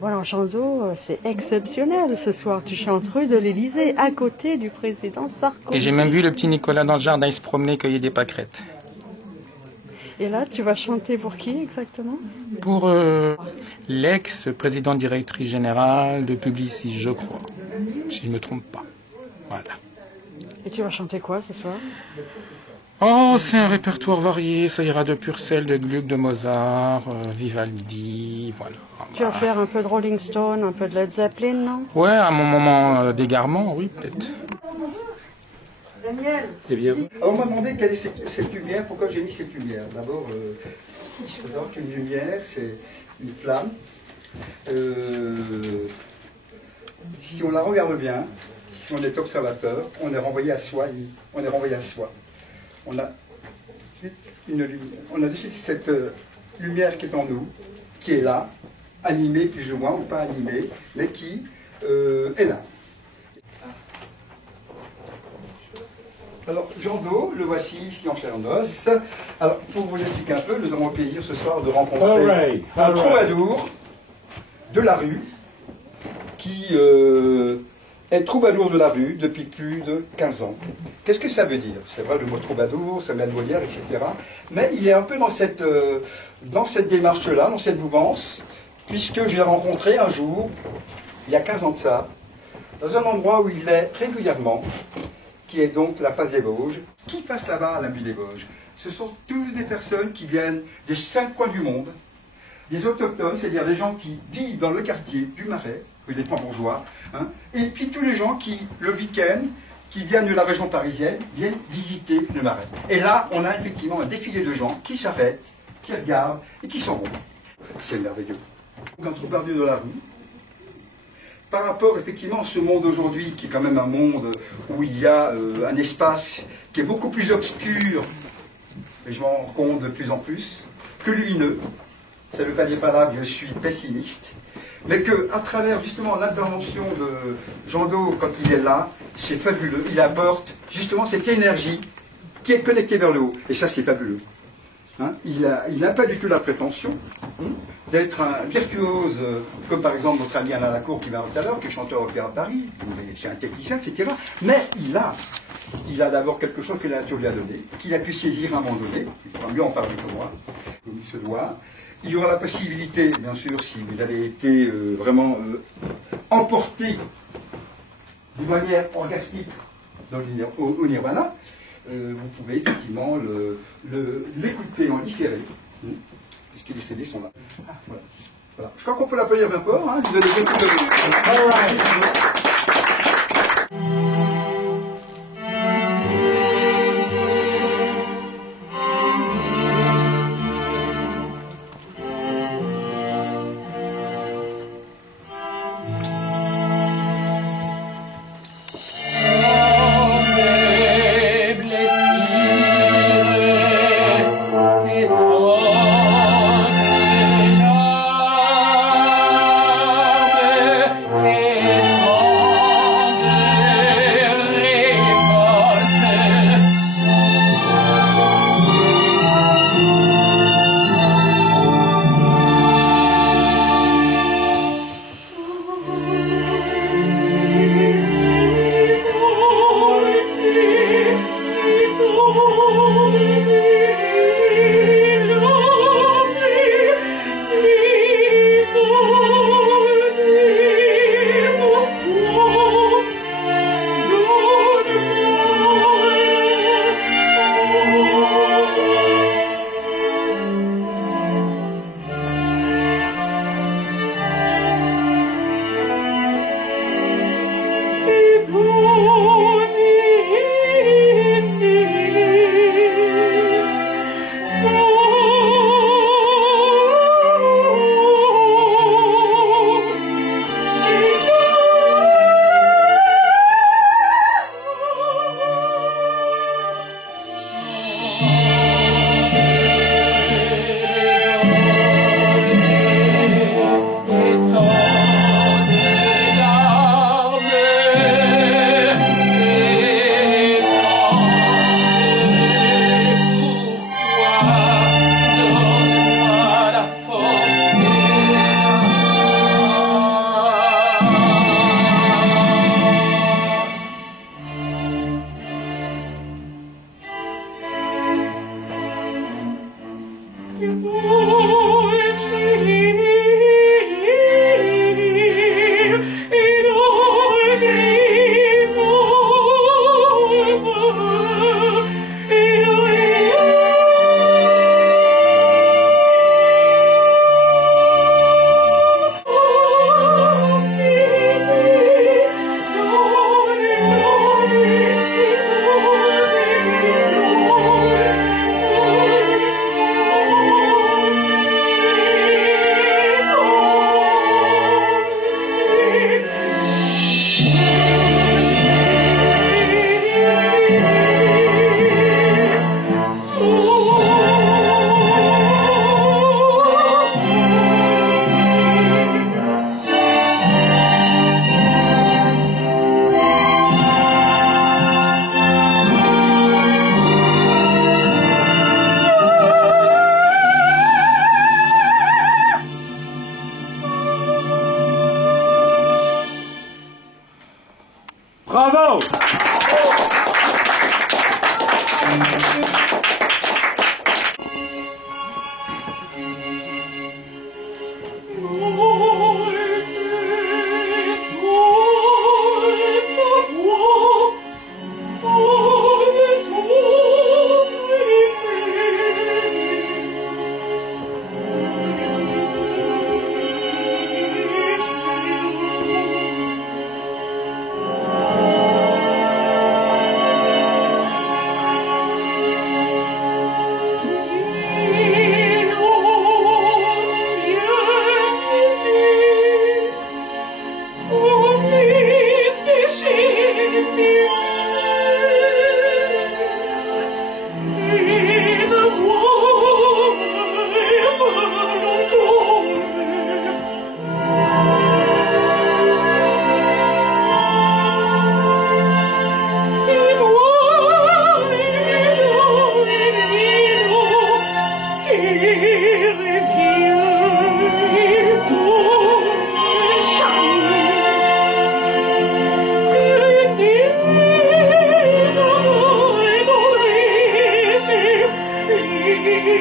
Voilà, Jando, c'est exceptionnel ce soir. Tu chantes rue de l'Élysée, à côté du président Sarkozy. Et j'ai même vu le petit Nicolas dans le jardin, il se promenait, cueillir des pâquerettes. Et là, tu vas chanter pour qui exactement? Pour l'ex-présidente directrice générale de Publicis, je crois, si je ne me trompe pas. Voilà. Et tu vas chanter quoi ce soir? Oh, c'est un répertoire varié, ça ira de Purcell, de Gluck, de Mozart, Vivaldi, voilà. Tu vas faire un peu de Rolling Stone, un peu de Led Zeppelin, non? Ouais, à mon moment d'égarement, oui, peut-être. Daniel. Eh bien. On m'a demandé quelle est cette lumière, pourquoi j'ai mis cette lumière. D'abord, il faut savoir qu'une lumière, c'est une flamme. Si on la regarde bien, si on est observateur, on est renvoyé à soi. On est renvoyé à soi. On a de suite cette lumière qui est en nous, qui est là, animée plus ou moins, ou pas animée, mais qui est là. Alors, Jando, le voici ici en chair et en os. Alors, pour vous expliquer un peu, nous avons le plaisir ce soir de rencontrer un troubadour de la rue qui est troubadour de la rue depuis plus de 15 ans. Qu'est-ce que ça veut dire? C'est vrai, le mot troubadour, ça met de Molière, etc. Mais il est un peu dans cette démarche-là, dans cette mouvance, puisque je l'ai rencontré un jour, il y a 15 ans de ça, dans un endroit où il est régulièrement, qui est donc la place des Vosges. Qui passe là-bas à la Nuit des Vosges? Ce sont tous des personnes qui viennent des 5 coins du monde, des autochtones, c'est-à-dire des gens qui vivent dans le quartier du Marais, rue des Pans-Bourgeois, hein, et puis tous les gens qui, le week-end, qui viennent de la région parisienne, viennent visiter le Marais. Et là, on a effectivement un défilé de gens qui s'arrêtent, qui regardent et qui s'en vont. C'est merveilleux. Donc un troubadour de la rue, par rapport effectivement à ce monde aujourd'hui, qui est quand même un monde où il y a un espace qui est beaucoup plus obscur, et je m'en rends compte de plus en plus, que lumineux. Ça ne veut pas dire par là que je suis pessimiste, mais qu'à travers justement l'intervention de Jando, quand il est là, c'est fabuleux. Il apporte justement cette énergie qui est connectée vers le haut. Et ça, c'est fabuleux. Hein, il n'a pas du tout la prétention d'être un virtuose, comme par exemple notre ami Alain Lacour qui va tout à l'heure, qui est chanteur opéra à Paris, c'est un technicien, etc. Mais il a d'abord quelque chose que la nature lui a donné, qu'il a pu saisir à un moment donné, il pourra mieux en parler que moi, comme il se doit. Il y aura la possibilité, bien sûr, si vous avez été vraiment emporté d'une manière orgastique au Nirvana, vous pouvez effectivement l'écouter en différé, puisque les CD sont là. Ah, voilà. Voilà. Je crois qu'on peut l'applaudir bien fort. Hein, vous avez Bravo!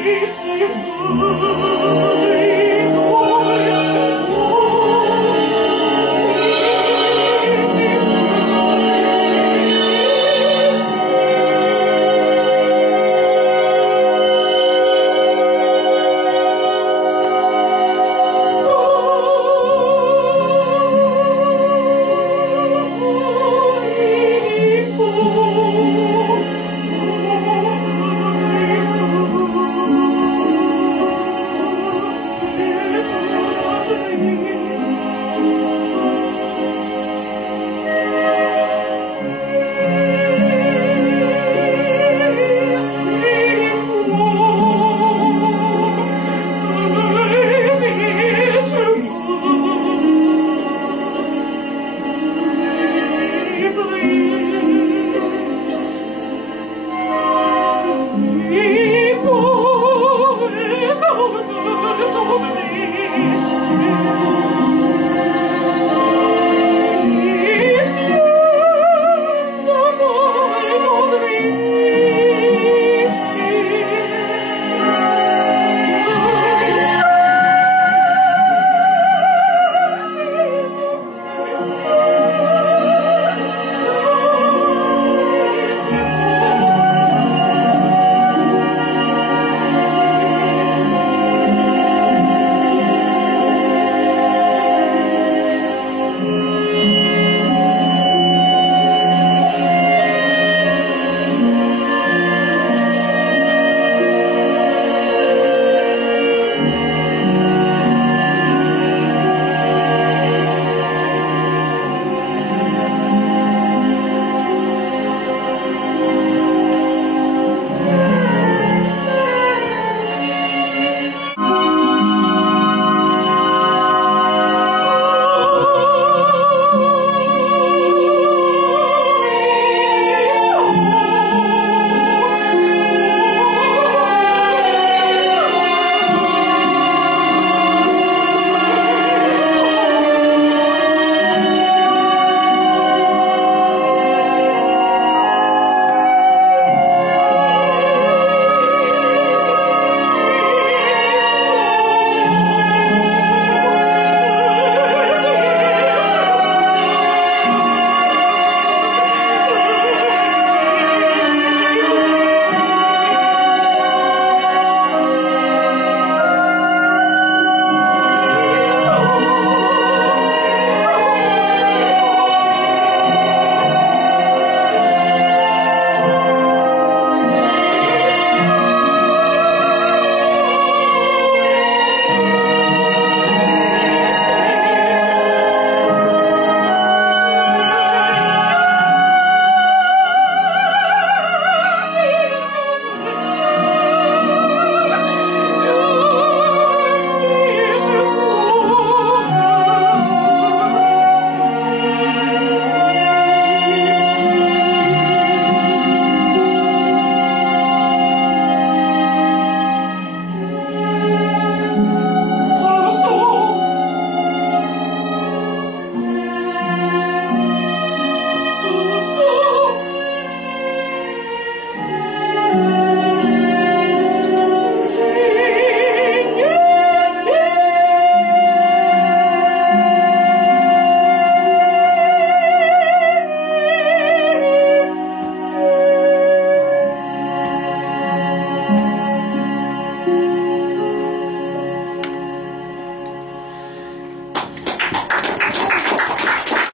Yes,